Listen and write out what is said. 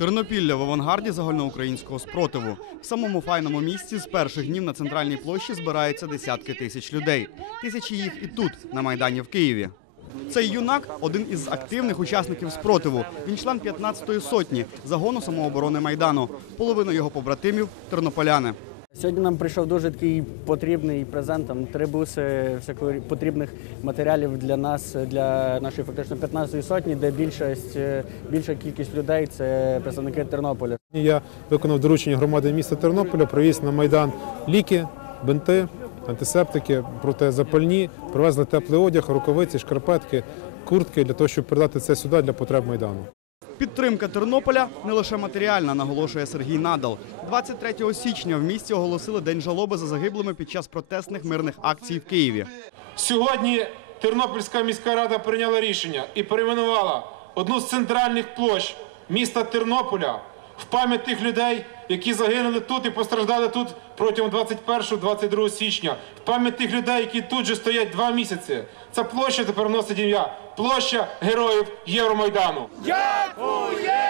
Тернопілля в авангарді загальноукраїнського спротиву. В самому файному місці з перших днів на центральній площі збираються десятки тисяч людей. Тисячі їх і тут, на майдані в Києві. Цей юнак один із активних учасників спротиву. Він член 15-ї сотні загону самооборони майдану. Половина його побратимів тернополяни. Сьогодні нам прийшов дуже такий потрібний презент, там три буси всякої потрібних матеріалів для нас, для нашої фактично 15-ї сотні, де більшість, е, більша кількість людей це представники Тернополя. Я виконав доручення громади міста Тернополя, привіз на майдан ліки, бинти, антисептики, протизапальні, привезли теплий одяг, рукавиці, шкарпетки, куртки для того, щоб передати це сюди для потреб майдану. Підтримка Тернополя не лише матеріальна, наголошує Сергій Надал. 23 січня в місті оголосили день жалоби за загиблими під час протестних мирних акцій в Києві. Сьогодні Тернопільська міська рада прийняла рішення і перейменувала одну з центральних площ міста Тернополя в пам'ять тих людей, які загинули тут і постраждали тут протягом 21-22 січня. В пам'ять тих людей, які тут же стоять два місяці. Ця площа тепер носить ім'я площа героїв Євромайдану. Дякуємо!